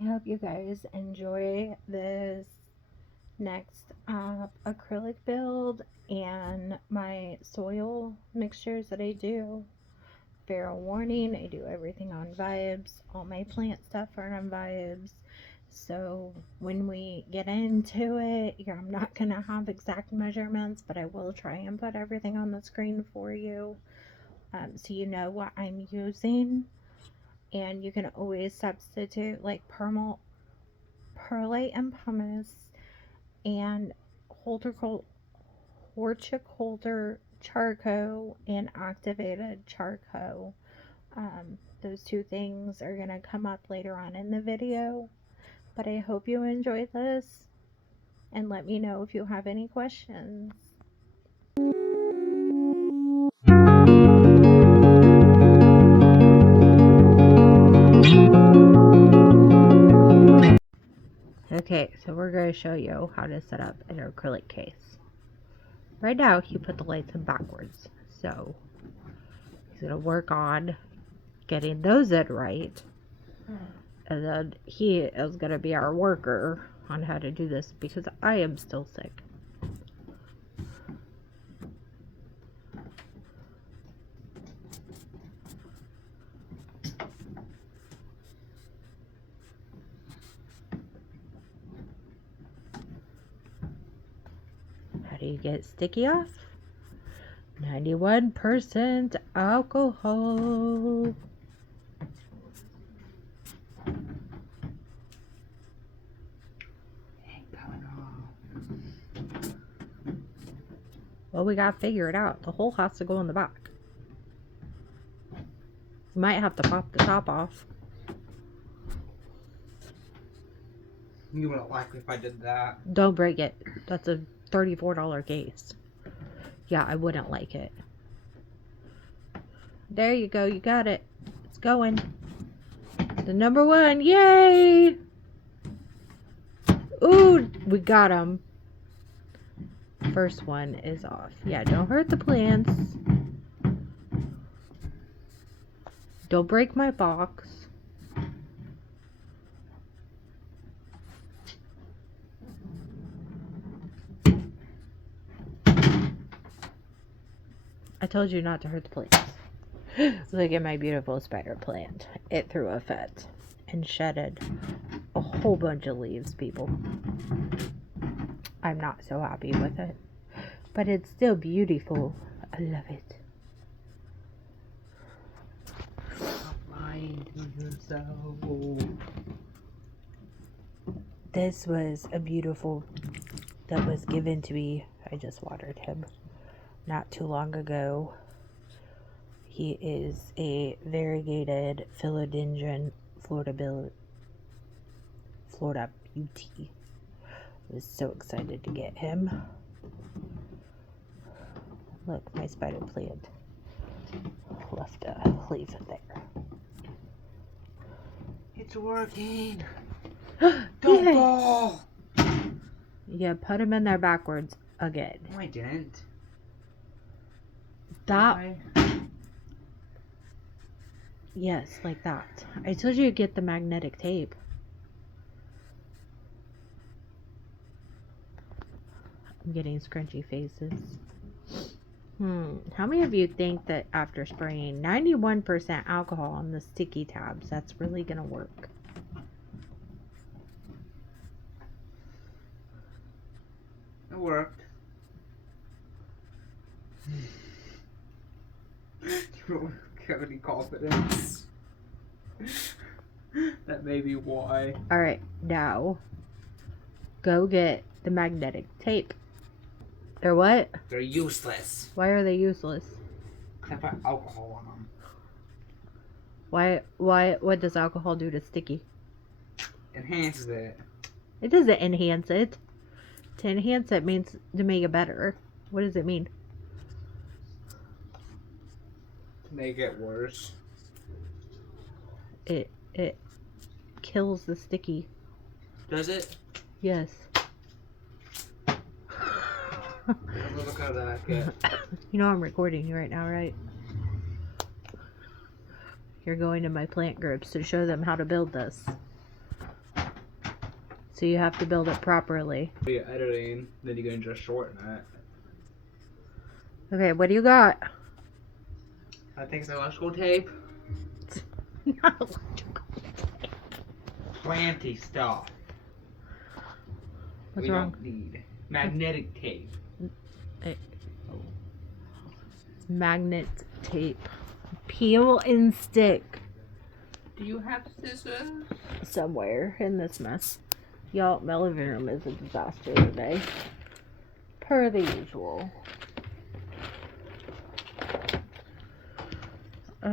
I hope you guys enjoy this next acrylic build and my soil mixtures that I do. Fair warning, I do everything on vibes. All my plant stuff are on vibes. So when we get into it, I'm not going to have exact measurements, but I will try and put everything on the screen for you, so you know what I'm using. And you can always substitute like perlite and pumice and horticulture charcoal and activated charcoal. Those two things are going to come up later on in the video, but I hope you enjoy this and let me know if you have any questions. Okay, so we're going to show you how to set up an acrylic case. Right now, he put the lights in backwards, so he's going to work on getting those in right, and then he is going to be our worker on how to do this because I am still sick. How do you get sticky off? 91% alcohol. Well, we gotta figure it out. The hole has to go in the back. You might have to pop the top off. You wouldn't like it if I did that. Don't break it. That's a $34 case. Yeah, I wouldn't like it. There you go. You got it. It's going. The number one. Yay! Ooh, we got him. First one is off. Yeah, don't hurt the plants. Don't break my box. I told you not to hurt the plants. Look at my beautiful spider plant. It threw a fit and shedded a whole bunch of leaves, people. I'm not so happy with it, but it's still beautiful. I love it. Stop lying to yourself. This was a beautiful that was given to me. I just watered him not too long ago. He is a variegated philodendron Florida beauty. I was so excited to get him. Look, my spider plant left a leaf there. It's working. Don't fall. Yeah, put him in there backwards again. No, I didn't. That. Yes, like that. I told you to get the magnetic tape. I'm getting scrunchy faces. How many of you think that after spraying 91% alcohol on the sticky tabs, that's really going to work? It worked. You don't have any confidence. That may be why. Alright, now go get the magnetic tape. They're what? They're useless. Why are they useless? I put alcohol on them. What does alcohol do to sticky? Enhances it. It doesn't enhance it. To enhance it means to make it better. What does it mean? To make it worse. It kills the sticky. Does it? Yes. Look how that get. You know I'm recording you right now, right? You're going to my plant groups to show them how to build this. So you have to build it properly. You're editing, then you can just shorten it. Okay, what do you got? I think it's electrical tape. Not electrical. Planty stuff. What's we wrong? don't need. Magnetic tape. Magnet tape. Peel and stick. Do you have scissors? Somewhere in this mess. Y'all, my living room is a disaster today. Per the usual. I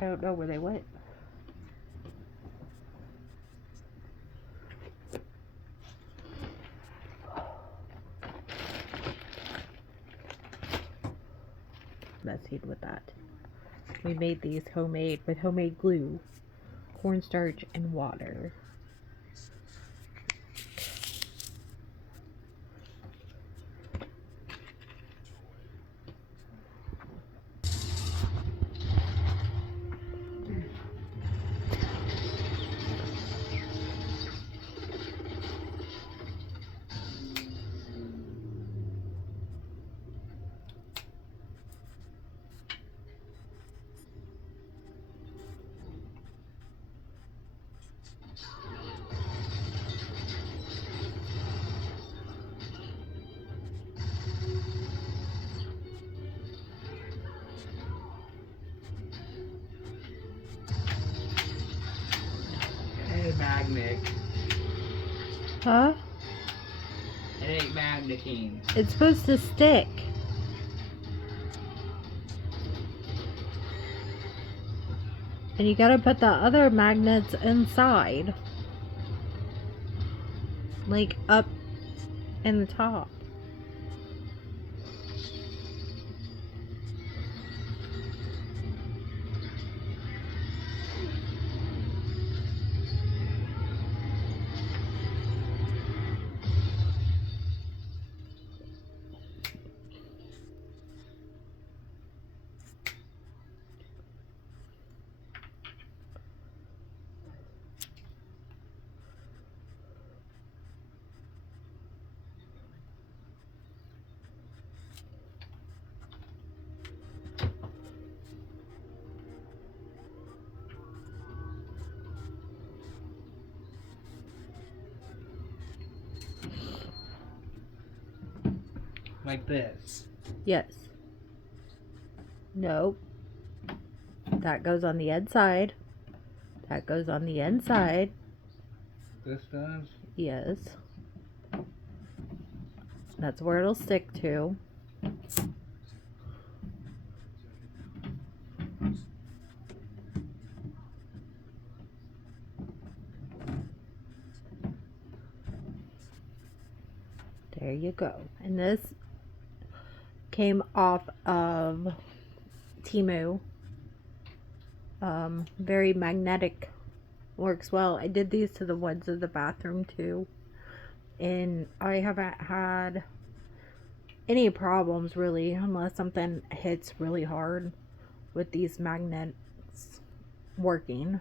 don't know where they went. Messing with that. We made these homemade with homemade glue, cornstarch, and water. Hey, magnet. Huh? It ain't magneting. It's supposed to stick. And you gotta put the other magnets inside. Like up in the top. Like this. Yes. Nope. That goes on the inside. That goes on the inside. This does? Yes. That's where it'll stick to. There you go. And this came off of Temu. Very magnetic. Works well. I did these to the ones in the bathroom too. And I haven't had any problems really, unless something hits really hard with these magnets working.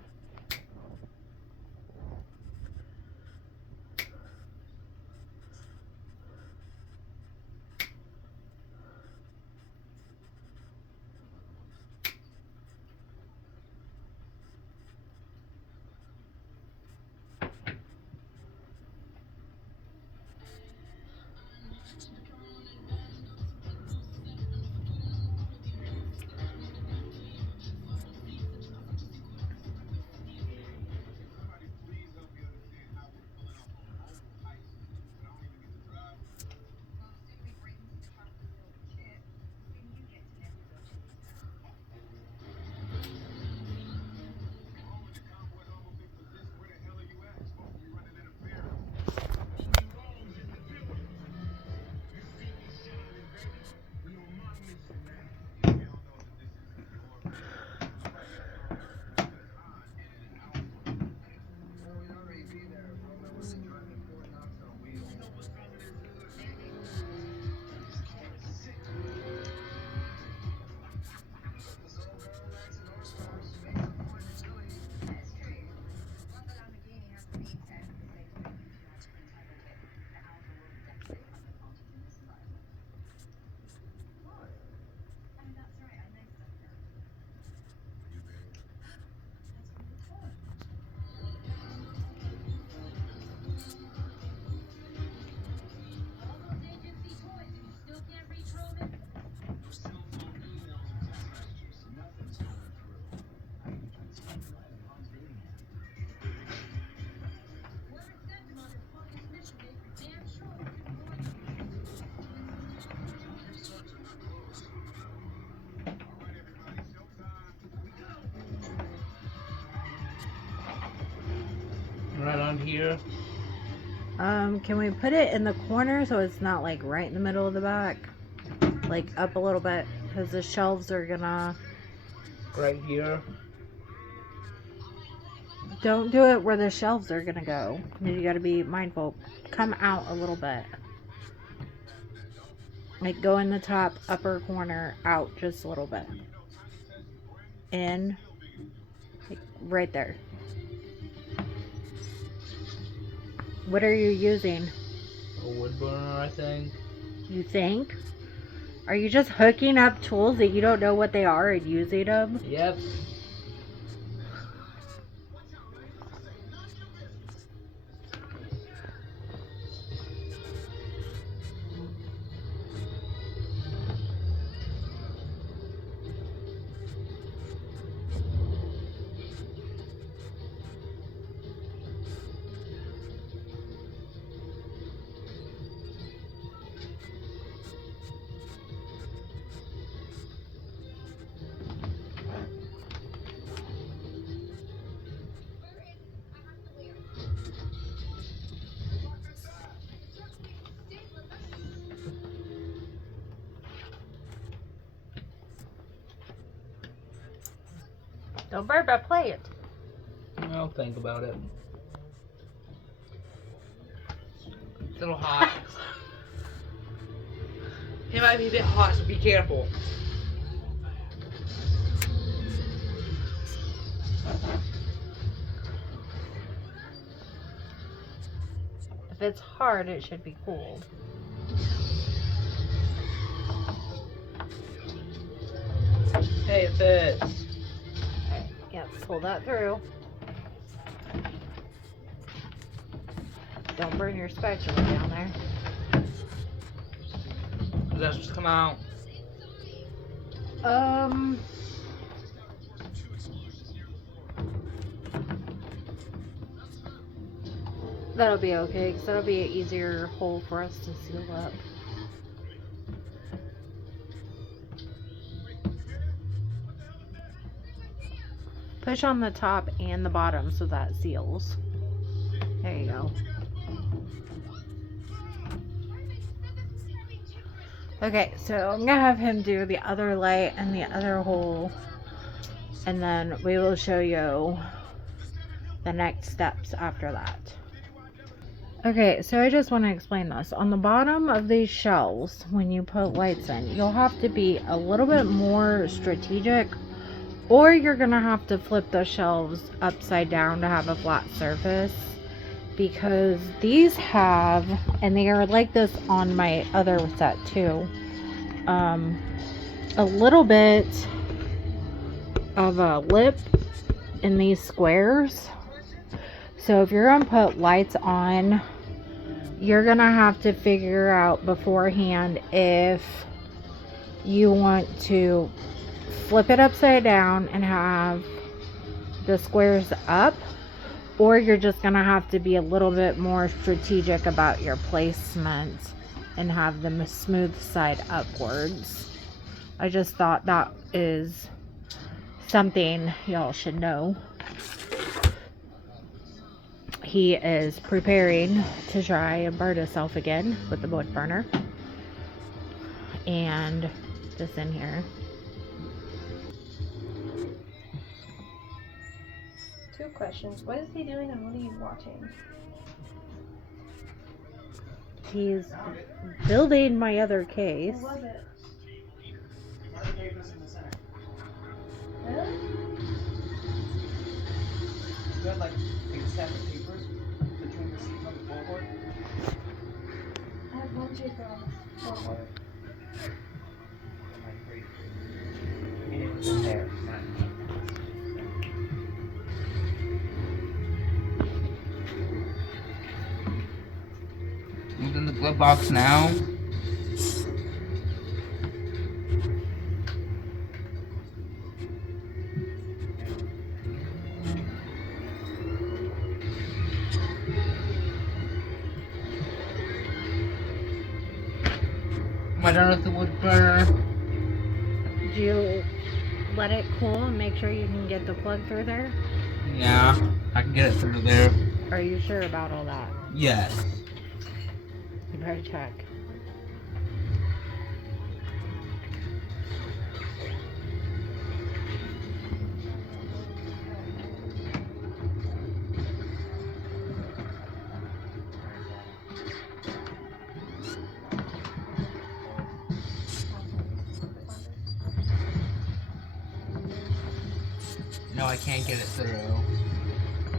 here. Can we put it in the corner so it's not like right in the middle of the back? Like up a little bit, because the shelves are gonna... Right here. Don't do it where the shelves are gonna go. You gotta be mindful. Come out a little bit. Like go in the top upper corner, out just a little bit. In. Like right there. What are you using? A wood burner, I think. You think? Are you just hooking up tools that you don't know what they are and using them? Yep. Don't worry about play it. I'll think about it. It's a little hot. It might be a bit hot, so be careful. If it's hard, it should be cooled. Hey, it fits. Okay, yep, pull that through. Don't burn your spatula down there. That's just come out. That'll be okay, because that'll be an easier hole for us to seal up. Push on the top and the bottom so that seals. There you go. Okay, so I'm gonna have him do the other light and the other hole, and then we will show you the next steps after that. Okay, so I just want to explain this. On the bottom of these shelves, when you put lights in, you'll have to be a little bit more strategic, or you're gonna have to flip the shelves upside down to have a flat surface, because these have, and they are like this on my other set too, a little bit of a lip in these squares. So if you're gonna put lights on, you're gonna have to figure out beforehand if you want to flip it upside down and have the squares up, or you're just gonna have to be a little bit more strategic about your placement and have them smooth side upwards. I just thought that is something y'all should know. He is preparing to try and burn himself again with the wood burner. And just in here. Two questions. What is he doing and what are you watching? He's building my other case. What was it? One of the papers in the center. Really? You had like big stack of papers between the seats on the floorboard. I have one paper on the floorboard. Like great. And it was in there. He's in the glove box now. Am I done with the wood burner? Did you let it cool and make sure you can get the plug through there? Yeah, I can get it through there. Are you sure about all that? Yes. You better check. No, I can't get it through.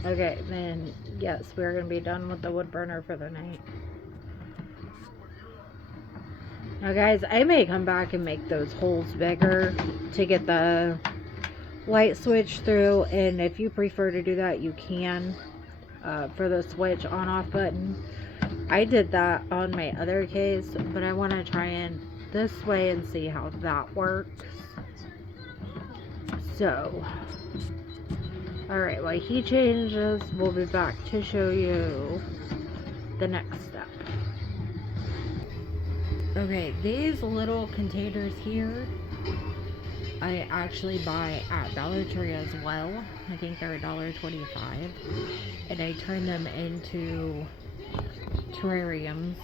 Okay, then yes, we're gonna be done with the wood burner for the night. Now guys, I may come back and make those holes bigger to get the light switch through, and if you prefer to do that, you can, for the switch on off button. I did that on my other case, but I want to try it this way and see how that works. So, alright, while he changes, we'll be back to show you the next step. Okay, these little containers here, I actually buy at Dollar Tree as well. I think they're $1.25. And I turn them into terrariums.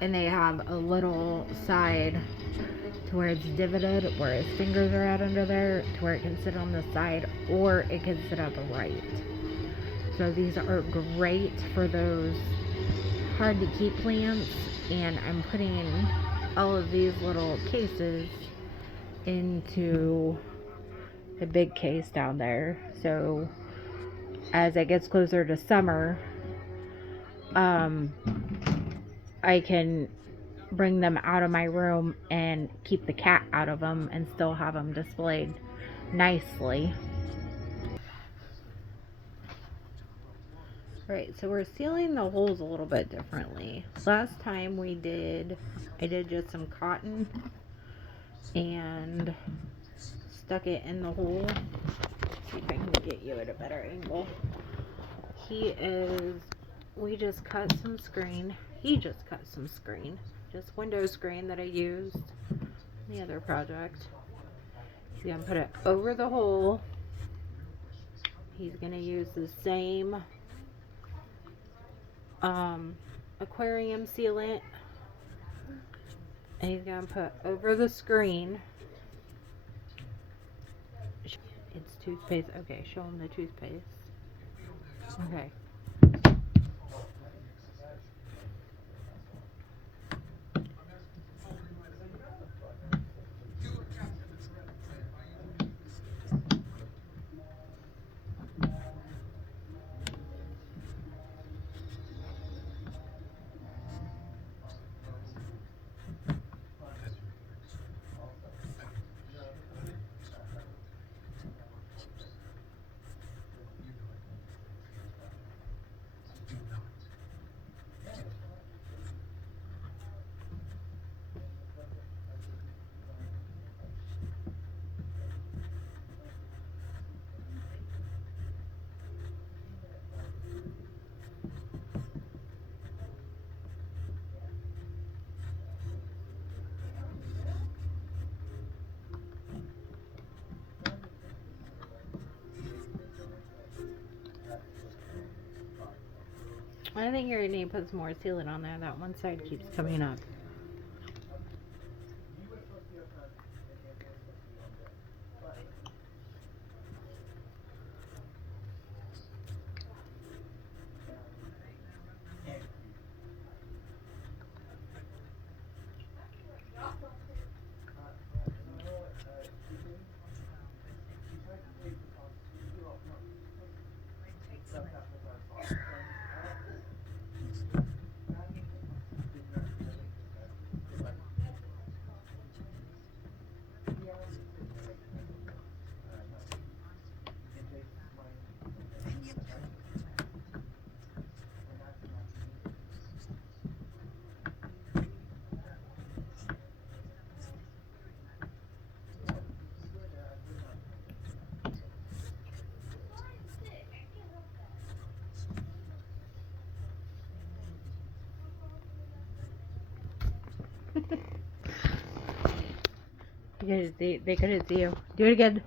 And they have a little side to where it's divoted, where his fingers are at under there, to where it can sit on the side, or it can sit at the right. So these are great for those hard to keep plants, and I'm putting all of these little cases into the big case down there. So as it gets closer to summer, I can bring them out of my room and keep the cat out of them and still have them displayed nicely. Right, so we're sealing the holes a little bit differently. Last time I did just some cotton and stuck it in the hole. See if I can get you at a better angle. We just cut some screen. He just cut some screen. Just window screen that I used in the other project. He's gonna put it over the hole. He's gonna use the same aquarium sealant, and he's gonna put over the screen. It's toothpaste. Okay, show him the toothpaste. Okay. I think you're gonna need to put some more sealant on there. That one side keeps coming up. They couldn't see you. Do it again.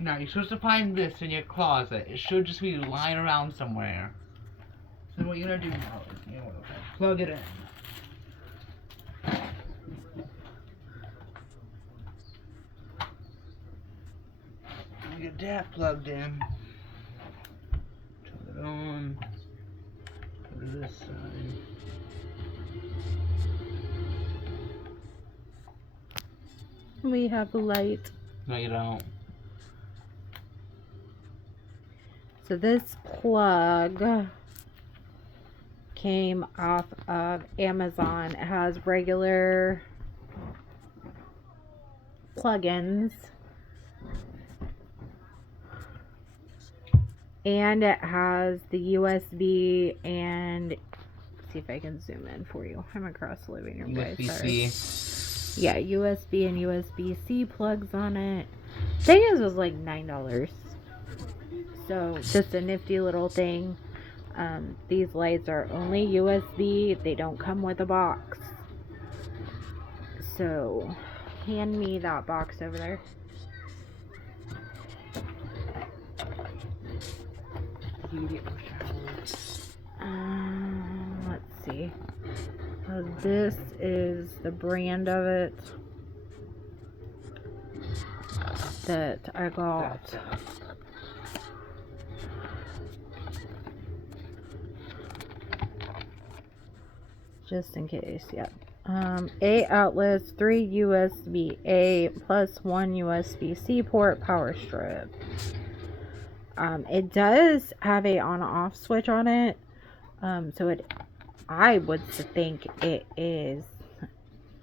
Now, you're supposed to find this in your closet. It should just be lying around somewhere. So what you're gonna do now is you're gonna plug it in. Get that plugged in. Turn it on. Go to this side. We have a light. No, you don't. So this plug came off of Amazon. It has regular plugins. And it has the USB and see if I can zoom in for you. I'm across the living room, guys. USB-C. Sorry. Yeah, USB and USB-C plugs on it. Thing is, was like $9. So just a nifty little thing. These lights are only USB. They don't come with a box. So hand me that box over there. Let's see. This is the brand of it that I got. Just in case, yeah. 8 outlets, 3 USB-A plus 1 USB-C port, power strip. It does have a on-off switch on it. So I would think it is,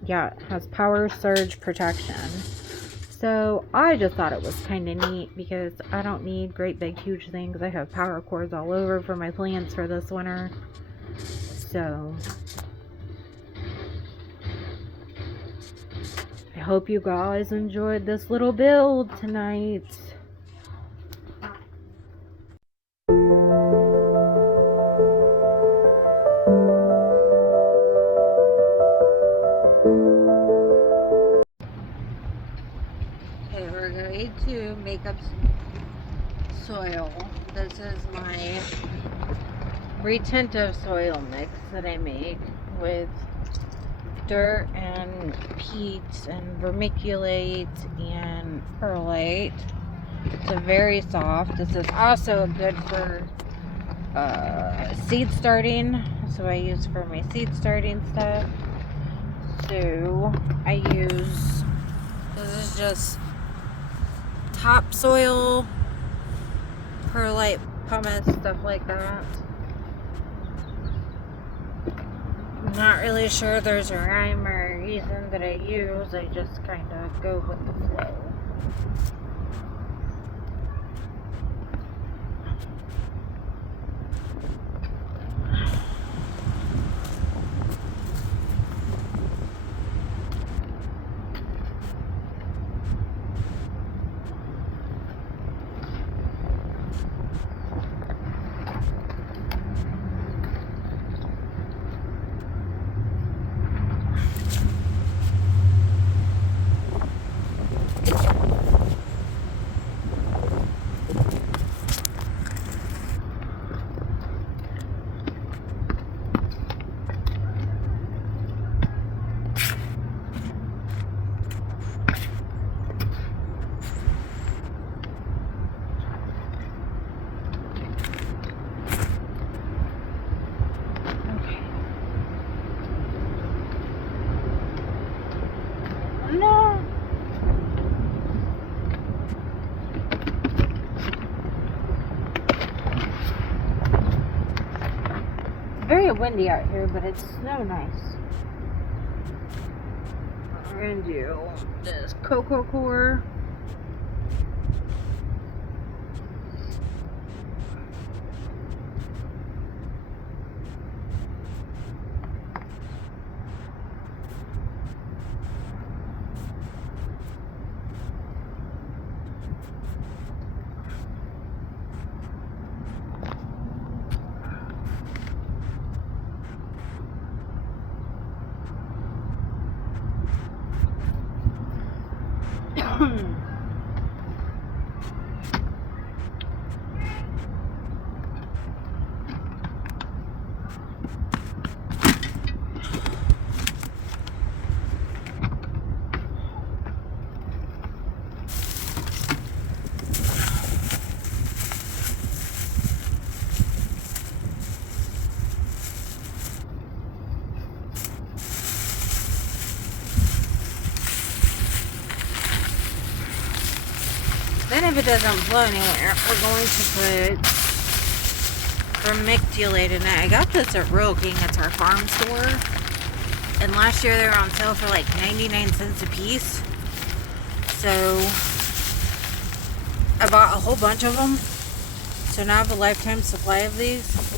yeah, it has power surge protection. So I just thought it was kind of neat because I don't need great big huge things. I have power cords all over for my plants for this winter. So I hope you guys enjoyed this little build tonight. Okay, we're going to make up some soil. This is my retentive soil mix that I make with dirt and peat and vermiculite and perlite. It's very soft. This is also good for seed starting, so I use for my seed starting stuff. So I use, this is just topsoil, perlite, pumice, stuff like that. I'm not really sure there's a rhyme or reason that I use. I just kind of go with the flow. No. It's very windy out here, but it's so nice. We're gonna do this cocoa core. Then if it doesn't flow anywhere, we're going to put vermiculite in it. I got this at Rural King. It's our farm store. And last year they were on sale for like 99 cents a piece. So I bought a whole bunch of them. So now I have a lifetime supply of these.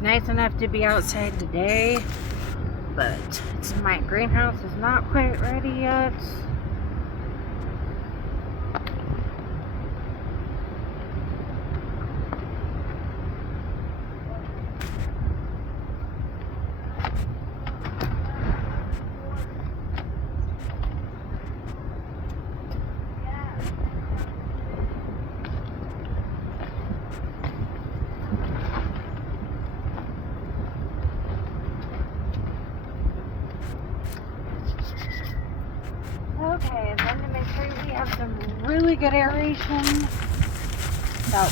Nice enough to be outside today, but my greenhouse is not quite ready yet. Okay, and then to make sure we have some really good aeration. So,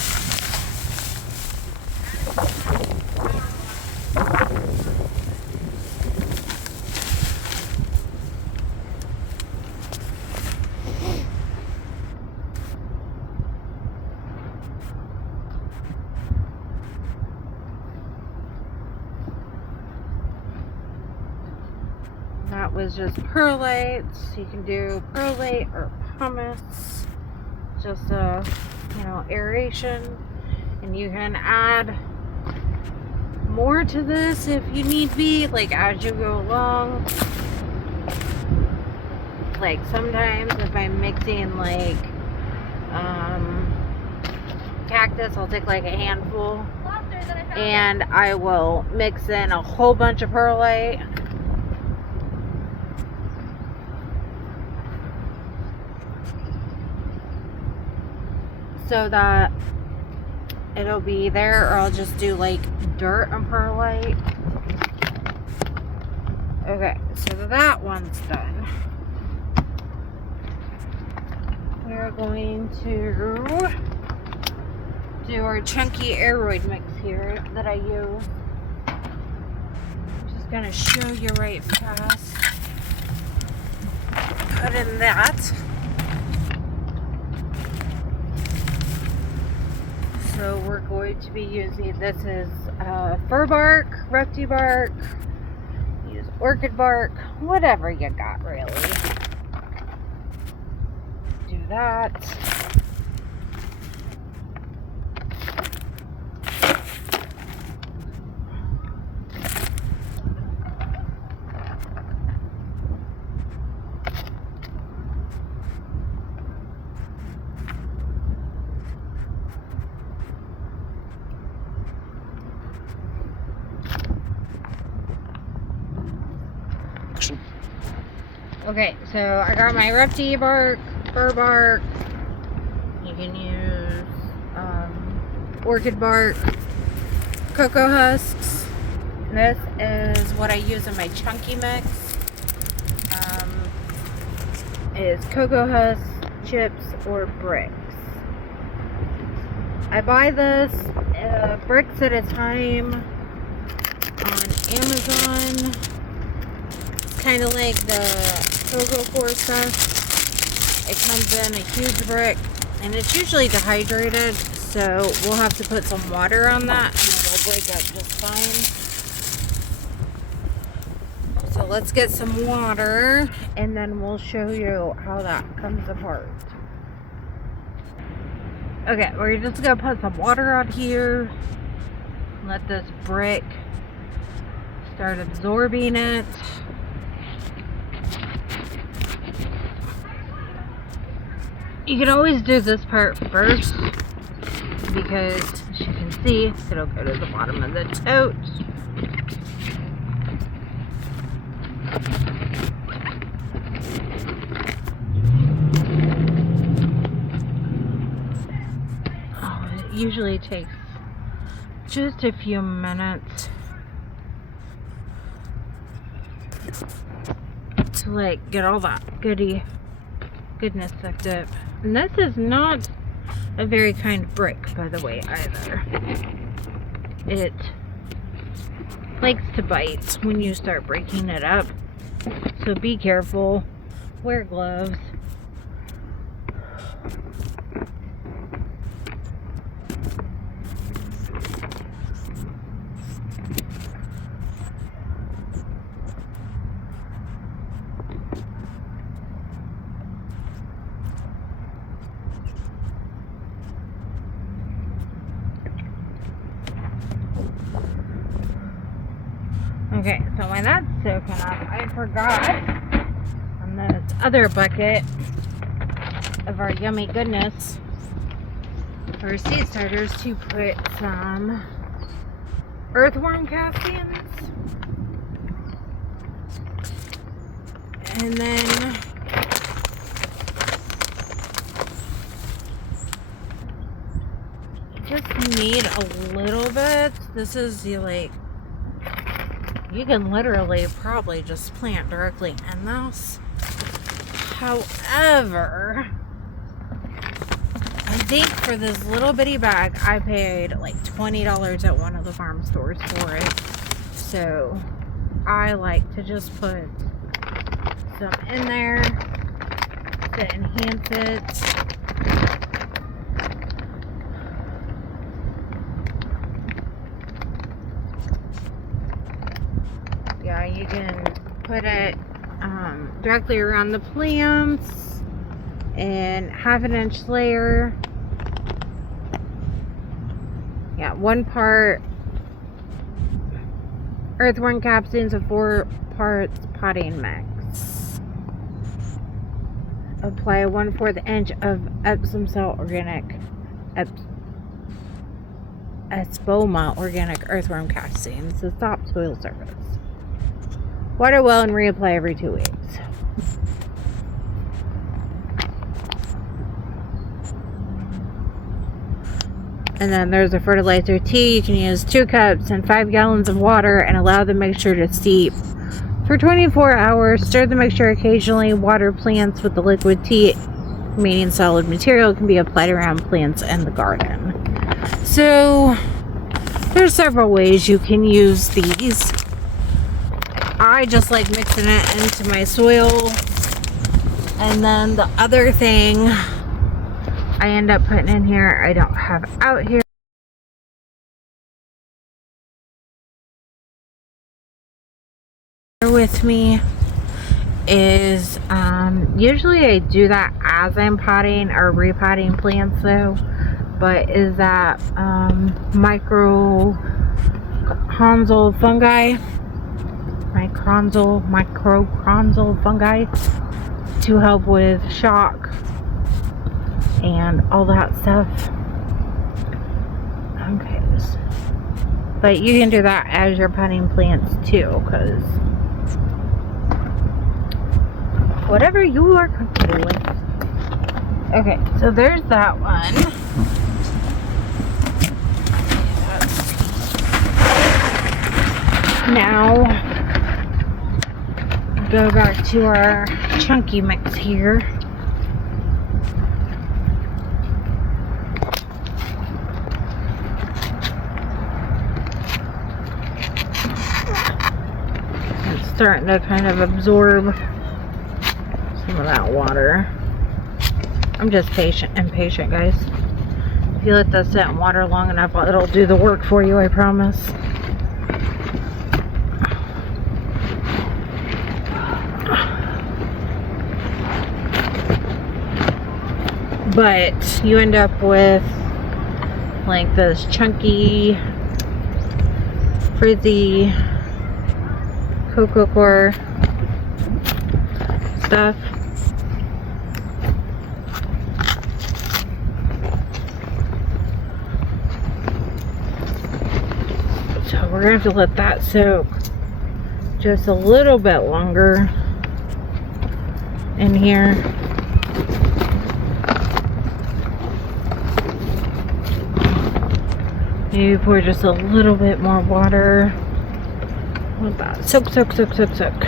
that was just perlite. You can do perlite or pumice. Just aeration. And you can add more to this if you need be, like as you go along. Like sometimes if I'm mixing like cactus, I'll take like a handful and I will mix in a whole bunch of perlite. So that it'll be there, or I'll just do like dirt and perlite. Okay, so that one's done. We're going to do our chunky aeroid mix here that I use. I'm just gonna show you right fast. Put in that. So we're going to be using, this is fir bark, rusty bark, use orchid bark, whatever you got really. Do that. Okay, so I got my rusty bark, fir bark. You can use orchid bark, cocoa husks. This is what I use in my chunky mix. Is cocoa husks, chips, or bricks. I buy this bricks at a time on Amazon. It's kind of like the Cocoa for stuff. It comes in a huge brick and it's usually dehydrated, so we'll have to put some water on that and it'll break up just fine. So let's get some water and then we'll show you how that comes apart. Okay, we're just gonna put some water out here, let this brick start absorbing it. You can always do this part first because, as you can see, it'll go to the bottom of the tote. Oh, it usually takes just a few minutes to like get all that goodness sucked up. And this is not a very kind brick, by the way, either. It likes to bite when you start breaking it up, so be careful. Wear gloves. Okay, so when that's soaking up, I forgot on this other bucket of our yummy goodness for seed starters to put some earthworm castings. And then just need a little bit. This is the like, you can literally probably just plant directly in this. However, I think for this little bitty bag, I paid like $20 at one of the farm stores for it. So I like to just put some in there to enhance it. Yeah, you can put it directly around the plants in 1/2 inch layer. Yeah, 1 part earthworm capsules and 4 parts potting mix. Apply a 1/4 inch of Epsom salt organic Espoma organic earthworm castings to stop soil surface. Water well and reapply every 2 weeks. And then there's a fertilizer tea. You can use 2 cups and 5 gallons of water and allow the mixture to steep for 24 hours. Stir the mixture occasionally. Water plants with the liquid tea, meaning solid material, can be applied around plants in the garden. So there's several ways you can use these. I just like mixing it into my soil. And then the other thing I end up putting in here, I don't have out here with me, is usually I do that as I'm potting or repotting plants though, but is that micro fungi fungi to help with shock and all that stuff. Okay, but you can do that as you're potting plants too, because whatever you are comfortable with. Okay, so there's that one. Now go back to our chunky mix here. It's starting to kind of absorb some of that water. I'm just impatient, guys. If you let this sit in water long enough, it'll do the work for you, I promise. But you end up with like this chunky, frizzy cocoa core stuff. So we're gonna have to let that soak just a little bit longer in here. Maybe pour just a little bit more water. Like that. Soak, soak, soak, soak, soak.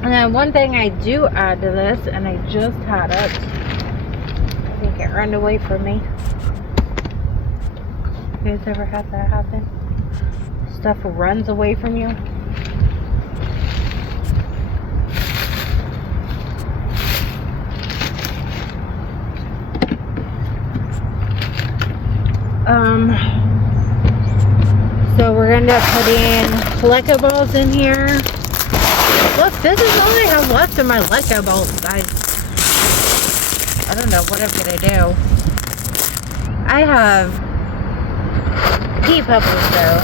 And then one thing I do add to this, and I just had it. I think it ran away from me. You guys ever had that happen? Stuff runs away from you. So we're gonna end up putting Lego balls in here. Look, this is all I have left of my Lego balls, guys. I don't know what I'm gonna do. I have pea pebbles though.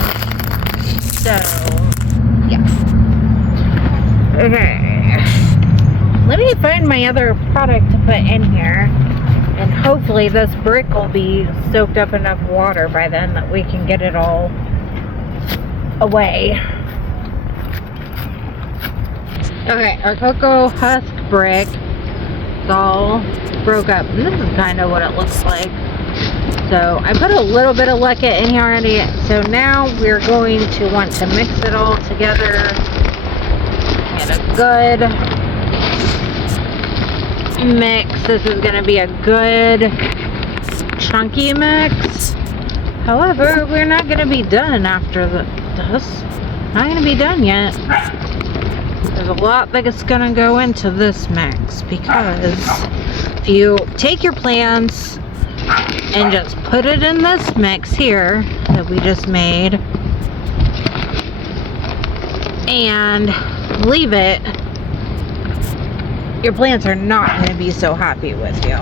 So, yeah. Okay. Let me find my other product to put in here. And hopefully this brick will be soaked up enough water by then that we can get it all away. Okay, our cocoa husk brick is all broke up. And this is kind of what it looks like. So I put a little bit of leca in here already. So now we're going to want to mix it all together. Get a good mix. This is going to be a good chunky mix. However, we're not going to be done after this. Not going to be done yet. There's a lot that's going to go into this mix, because if you take your plants and just put it in this mix here that we just made and leave it, your plants are not going to be so happy with you.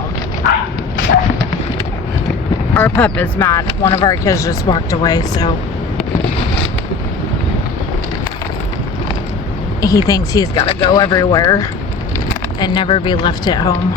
Our pup is mad. One of our kids just walked away, so he thinks he's got to go everywhere and never be left at home.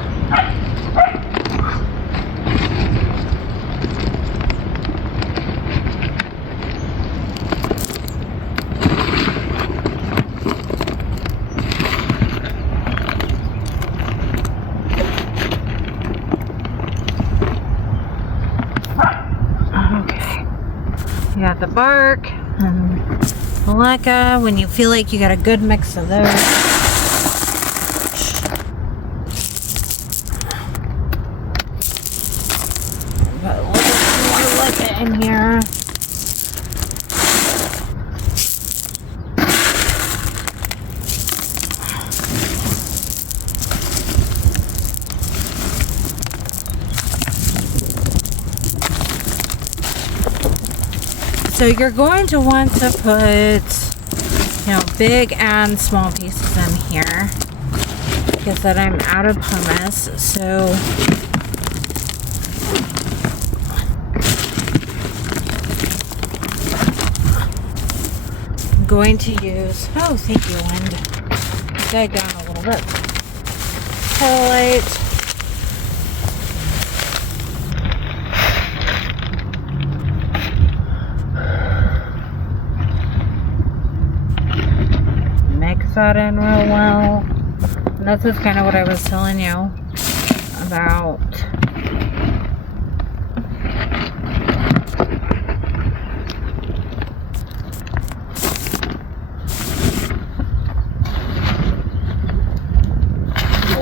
You got the bark and the leca. When you feel like you got a good mix of those, got a little bit more leca in here. So you're going to want to put, big and small pieces in here. Like I said, I'm out of hummus, so I'm going to use, oh, thank you, Wind. Died down a little bit. Perlite. That in real well. And this is kind of what I was telling you about.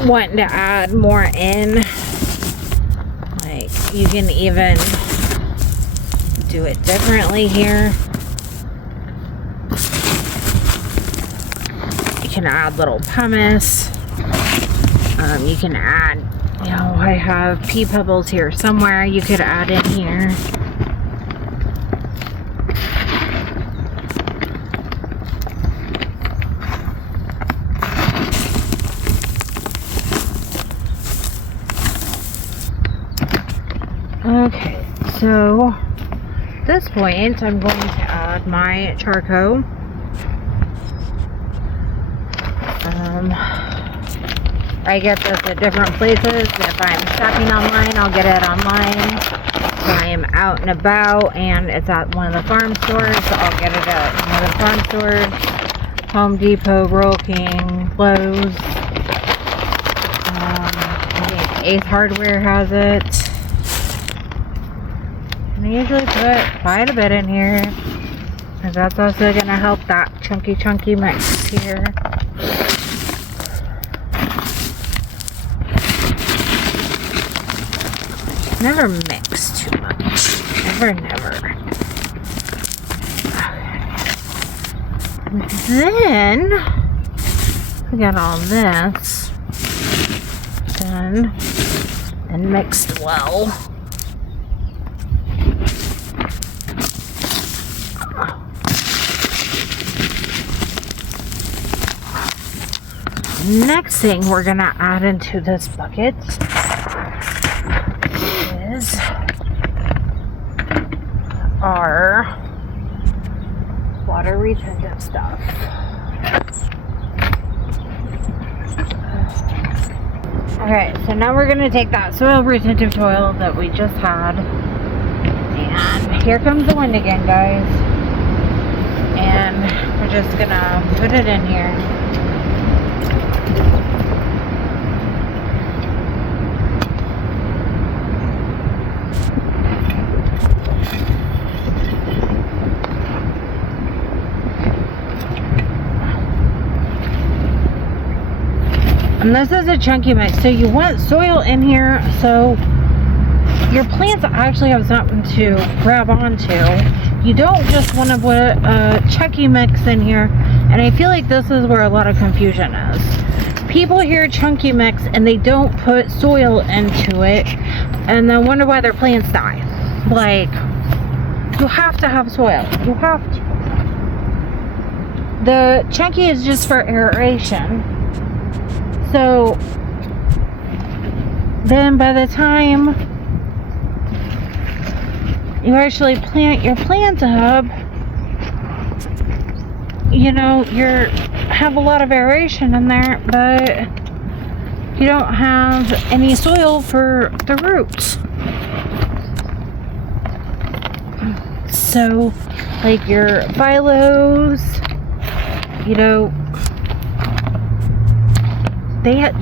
Wanting to add more in. Like, you can even do it differently here. You can add little pumice. You can add, I have pea pebbles here somewhere you could add in here. Okay, so at this point I'm going to add my charcoal. I get this at different places. If I'm shopping online, I'll get it online. If I am out and about and it's at one of the farm stores, I'll get it at one of the farm stores. Home Depot, Royal King, Lowe's. I think Ace Hardware has it. And I usually put quite a bit in here. And that's also going to help that chunky mix here. Never mix too much. Never. And then we got all this done and mixed well. Next thing we're gonna add into this bucket is our water retentive stuff. Okay, so now we're gonna take that soil retentive soil that we just had, and here comes the wind again, guys, and we're just gonna put it in here. And this is a chunky mix, so you want soil in here so your plants actually have something to grab onto. You don't just want to put a chunky mix in here, and I feel like this is where a lot of confusion is. People hear chunky mix and they don't put soil into it and then wonder why their plants die. Like, you have to have soil. You have to. The chunky is just for aeration. So then by the time you actually plant your plant up, you know, have a lot of aeration in there, but you don't have any soil for the roots. So like your phylos, you know,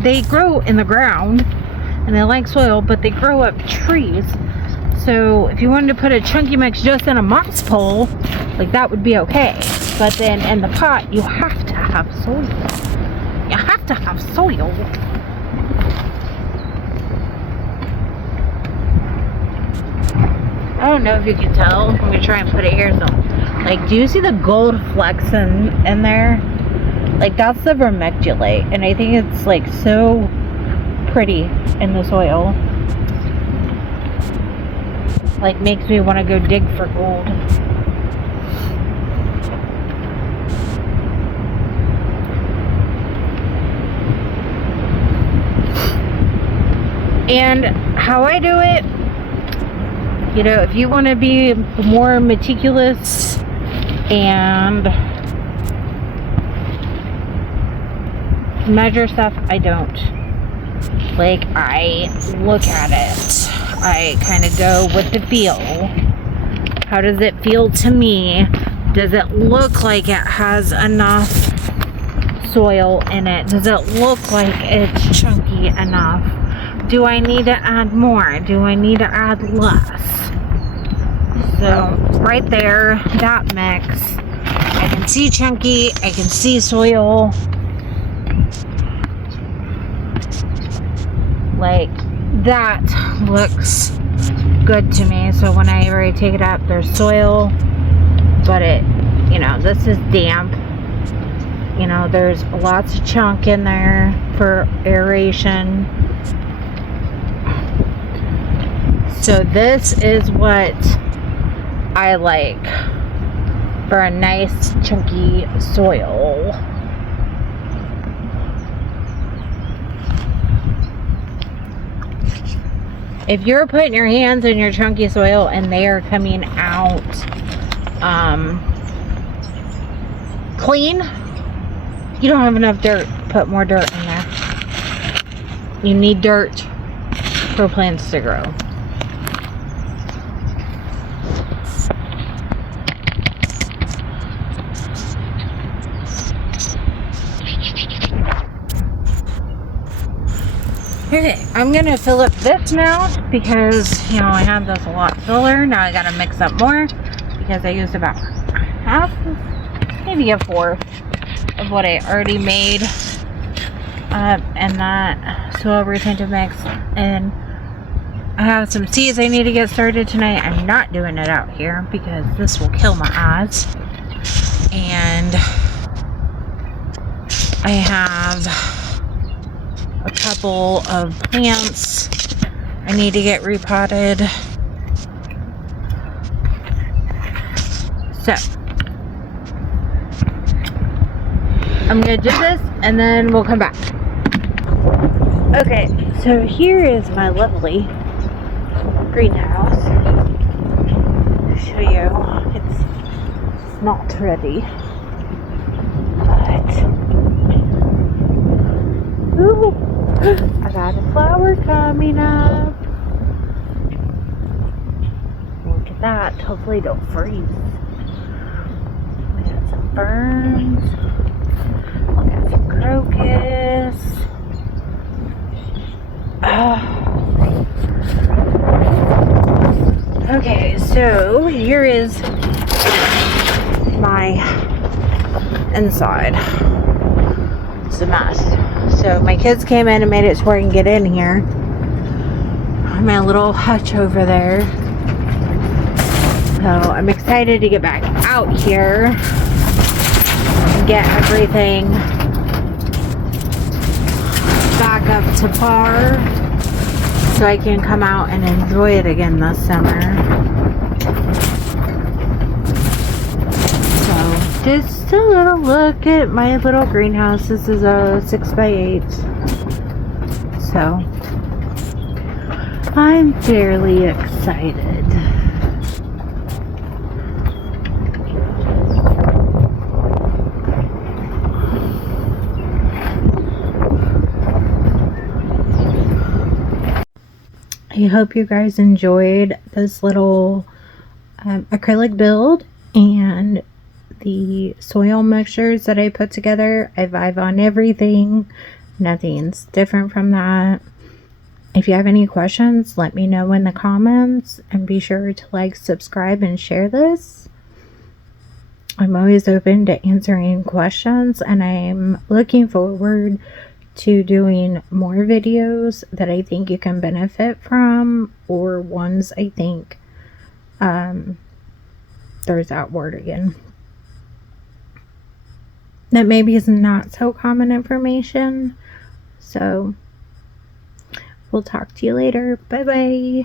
they grow in the ground and they like soil, but they grow up trees. So if you wanted to put a chunky mix just in a moss pole, like that would be okay. But then in the pot, you have to have soil. You have to have soil. I don't know if you can tell. I'm gonna try and put it here. So, like, do you see the gold flecks in there? Like, that's the vermiculite, and I think it's like so pretty in the soil. Like, makes me want to go dig for gold. And how I do it, you know, if you want to be more meticulous and measure stuff, I don't. Like, I look at it. I kind of go with the feel. How does it feel to me? Does it look like it has enough soil in it? Does it look like it's chunky enough? Do I need to add more? Do I need to add less? So right there, that mix, I can see chunky, I can see soil. Like, that looks good to me. So whenever I take it up, there's soil, but it, you know, this is damp. You know, there's lots of chunk in there for aeration. So this is what I like for a nice chunky soil. If you're putting your hands in your chunky soil and they are coming out clean, you don't have enough dirt. Put more dirt in there. You need dirt for plants to grow. Okay, I'm gonna fill up this now because, you know, I had this a lot fuller. Now I gotta mix up more because I used about half, maybe a fourth of what I already made. And that soil retentive mix. And I have some seeds I need to get started tonight. I'm not doing it out here because this will kill my eyes. And I have a couple of plants I need to get repotted. So I'm gonna do this and then we'll come back. Okay, so here is my lovely greenhouse. I'll show you. It's not ready, but ooh, I got a flower coming up. Look at that. Hopefully don't freeze. We got some ferns. We got some crocus. Okay, so here is my inside. It's a mess. So my kids came in and made it so I can get in here. My little hutch over there. So I'm excited to get back out here and get everything back up to par so I can come out and enjoy it again this summer. So just a little look at my little greenhouse. This is a 6x8. So I'm fairly excited. I hope you guys enjoyed this little acrylic build and the soil mixtures that I put together. I vibe on everything. Nothing's different from that. If you have any questions, let me know in the comments, and be sure to like, subscribe, and share this. I'm always open to answering questions, and I'm looking forward to doing more videos that I think you can benefit from, or ones I think there's that word again, that maybe is not so common information. So we'll talk to you later. Bye bye.